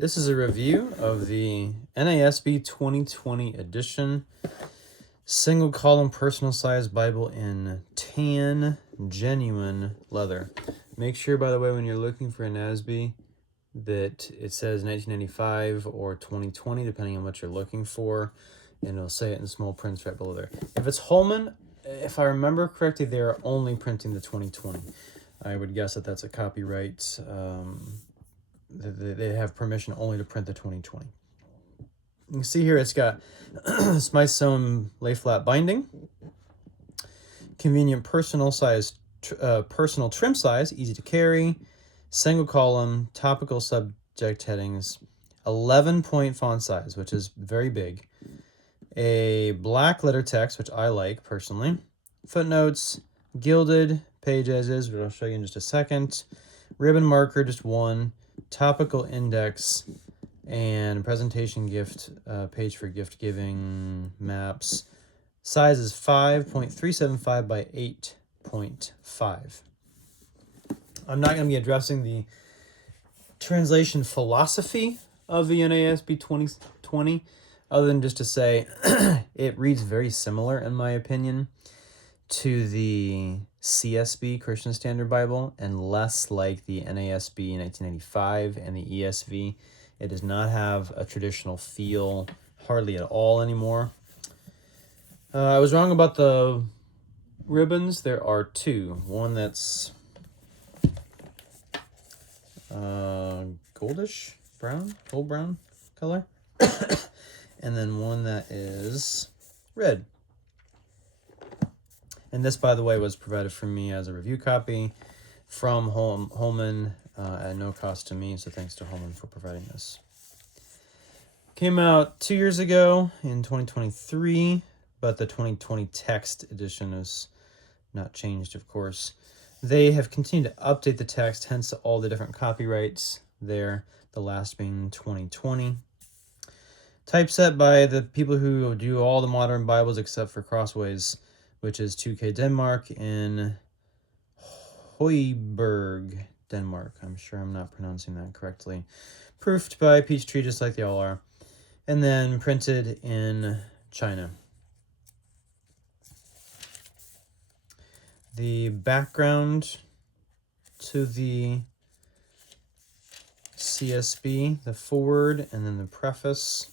This is a review of the NASB 2020 edition, single column personal size Bible in tan, genuine leather. Make sure, by the way, when you're looking for a NASB, that it says 1995 or 2020, depending on what you're looking for, and it'll say it in small print right below there. If it's Holman, if I remember correctly, they're only printing the 2020. I would guess that that's a copyright. They have permission only to print the 2020. You can see here it's got Smyth sewn lay flat binding, convenient personal trim size, easy to carry, single column, topical subject headings, 11-point font size, which is very big, a black letter text, which I like personally, footnotes, gilded page as is, which I'll show you in just a second, ribbon marker, just one, topical index, and presentation gift page for gift giving, maps. Size is 5.375 by 8.5. I'm not going to be addressing the translation philosophy of the NASB 2020, other than just to say it reads very similar, in my opinion, to the CSB, Christian Standard Bible, and less like the NASB 1995 and the ESV. It does not have a traditional feel hardly at all anymore. I was wrong about the ribbons. There are two. One that's goldish brown, gold brown color, and then one that is red. And this, by the way, was provided for me as a review copy from Holman at no cost to me, so thanks to Holman for providing this. Came out 2 years ago in 2023, but the 2020 text edition is not changed, of course. They have continued to update the text, hence all the different copyrights there, the last being 2020. Typeset by the people who do all the modern Bibles except for Crossways, which is 2K Denmark in Højborg, Denmark. I'm sure I'm not pronouncing that correctly. Proofed by Peachtree, just like they all are. And then printed in China. The background to the CSB, the forward, and then the preface.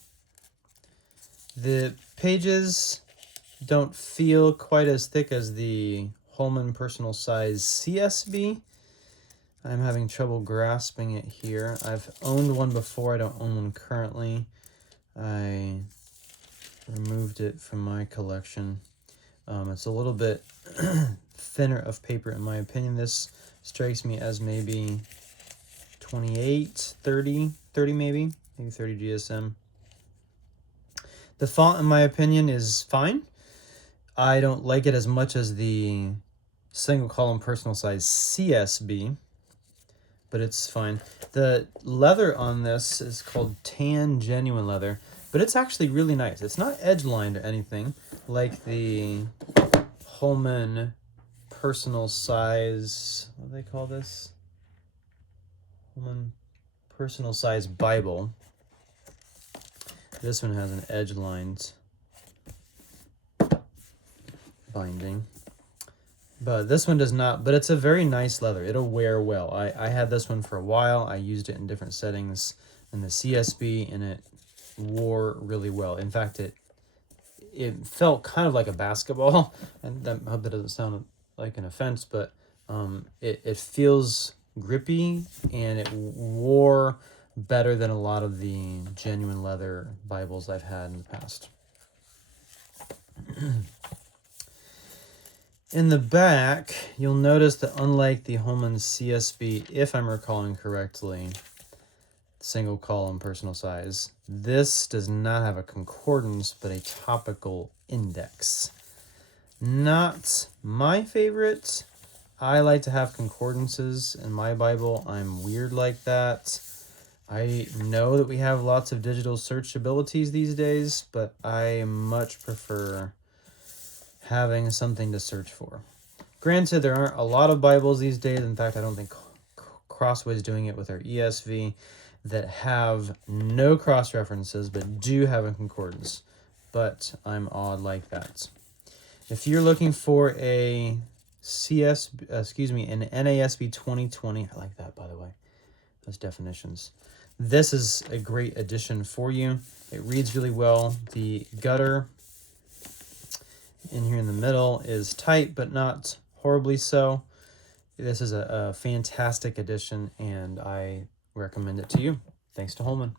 The pages don't feel quite as thick as the Holman personal size CSB. I'm having trouble grasping it here. I've owned one before. I don't own one currently. I removed it from my collection. It's a little bit thinner of paper, in my opinion. This strikes me as maybe 28, 30 maybe 30 GSM. The font, in my opinion, is fine. I don't like it as much as the single column personal size CSB, but it's fine. The leather on this is called tan genuine leather, but it's actually really nice. It's not edge lined or anything like the Holman personal size, what do they call this? Holman personal size Bible. This one has an edge lined binding, but this one does not, but it's a very nice leather. It'll wear well. I had this one for a while. I used it in different settings in the CSB, and it wore really well. In fact, it felt kind of like a basketball, and I hope that doesn't sound like an offense, but it feels grippy, and it wore better than a lot of the genuine leather Bibles I've had in the past. In the back, you'll notice that unlike the Holman CSB, if I'm recalling correctly, single column personal size, this does not have a concordance, but a topical index. Not my favorite. I like to have concordances in my Bible. I'm weird like that. I know that we have lots of digital search abilities these days, but I much prefer having something to search for. Granted, there aren't a lot of Bibles these days. In fact, I don't think Crossway's doing it with our ESV. that have no cross-references but do have a concordance. But I'm odd like that. If you're looking for a an NASB 2020, I like that, by the way, those definitions. This is a great addition for you. It reads really well. The gutter in here in the middle is tight, but not horribly so. This is a fantastic addition, and I recommend it to you. Thanks to Holman.